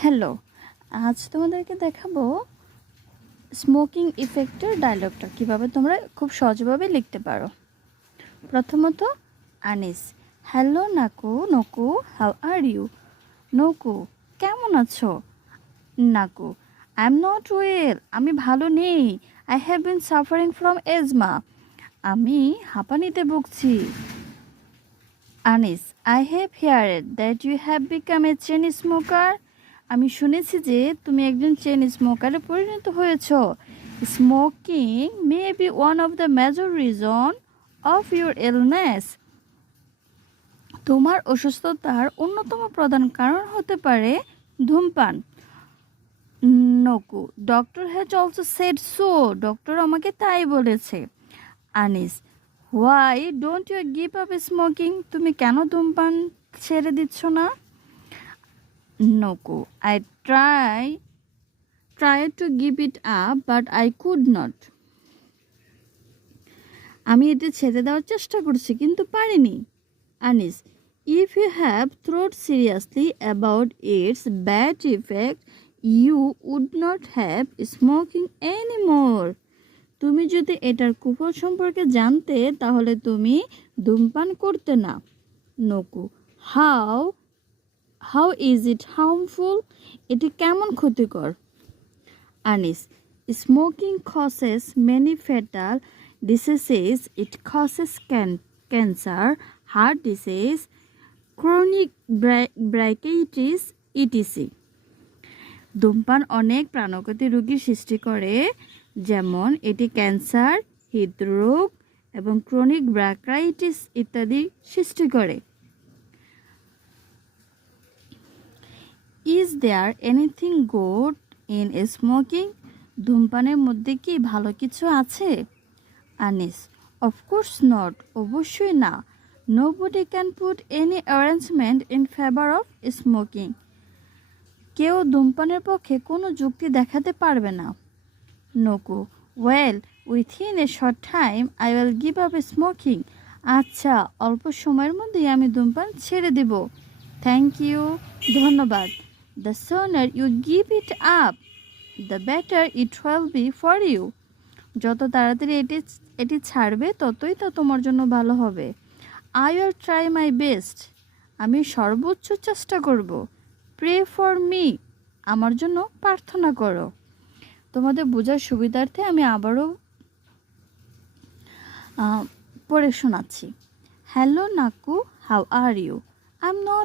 Hello, আজ তোমাদেরকে দেখাবো স্মোকিং ইফেক্টের ডায়লগটা কীভাবে তোমরা খুব সহজভাবে লিখতে পারো। প্রথমত Anis, hello Naku, Naku how are you? Naku, কেমন আছো? Naku, I am not well, আমি ভালো নেই। I have been suffering from asthma, আমি হাঁপানিতে ভুগছি। Anis, I have heared that you have become a chain smoker, আমি শুনেছি যে তুমি একজন চেন স্মোকারে পরিণত হয়েছ। Smoking may be one of the major reason of your illness, তোমার অসুস্থতার অন্যতম প্রধান কারণ হতে পারে ধূমপান। নকু, doctor has also said so, doctor আমাকে তাই বলেছে। Anis, why don't you give up smoking, তুমি কেন ধূমপান ছেড়ে দিচ্ছ না? নকু, I tried to give it up but I could not, আমি এটা ছেড়ে দেওয়ার চেষ্টা করছি কিন্তু পারিনি। Anis, if you have thought seriously about its bad effect you would not have smoking anymore, তুমি যদি এটার কুফল সম্পর্কে জানতে তাহলে তুমি ধূমপান করতে না। নকু, হাউ ইজ ইট হার্মফুল, এটি কেমন ক্ষতিকর? Anis, smoking causes many fatal diseases. It causes cancer, heart disease, chronic bronchitis, etc. ধূমপান অনেক প্রাণঘাতী রোগীর সৃষ্টি করে, যেমন এটি ক্যান্সার, হৃদরোগ এবং ক্রনিক ব্রঙ্কাইটিস ইত্যাদি সৃষ্টি করে। Is there anything good in smoking, ধূমপানের মধ্যে কি ভালো কিছু আছে? আনিস, অফকোর্স নট, অবশ্যই না। Nobody can put any arrangement in favour of smoking, কেউ ধূমপানের পক্ষে কোনো যুক্তি দেখাতে পারবে না। Noku, well within a short time I will give up smoking, আচ্ছা অল্প সময়ের মধ্যেই আমি ধূমপান ছেড়ে দেব। থ্যাংক ইউ, ধন্যবাদ। The sooner you give it up the better it will be for you, যত তাড়াতাড়ি এটি ছাড়বে ততই তা তোমার জন্য ভালো হবে। I will try my best, আমি সর্বোচ্চ চেষ্টা করব। প্রে ফর মি, আমার জন্য প্রার্থনা করো। তোমাদের বোঝার সুবিধার্থে আমি আবারও পড়ে শোনাচ্ছি। Hello Naku, how are you? I am not